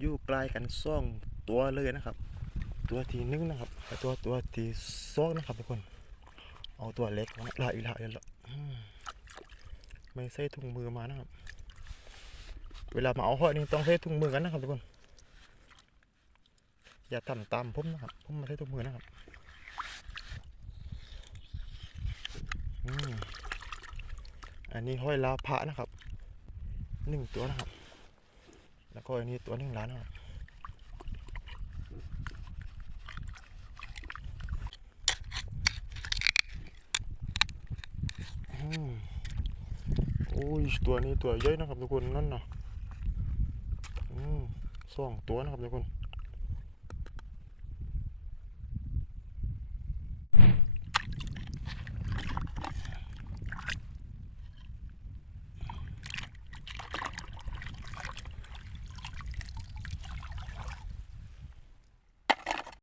อยู่ใกล้กันซ่องตัวเลยนะครับ ตัวทีหนึ่งนะครับแล้วตัวตัวทีซ่องนะครับทุกคน เอาตัวเล็กมาละอีละอีละอืมไม่ใส่ถุงมือมานะครับ เวลามาเอาหอยนี่ต้องใส่ถุงมือกันนะครับทุกคน อย่าทำตามผมนะครับผมมาใส่ถุงมือนะครับอันนี้ห้อยลาพระนะครับหนึ่งตัวนะครับ แล้วก็อันนี้ตัวหนึ่งล้านครับอืมโอ้ยตัวนี้ตัวใหญ่นะครับทุกคนนั่นนะอืมสองตัวนะครับทุกคน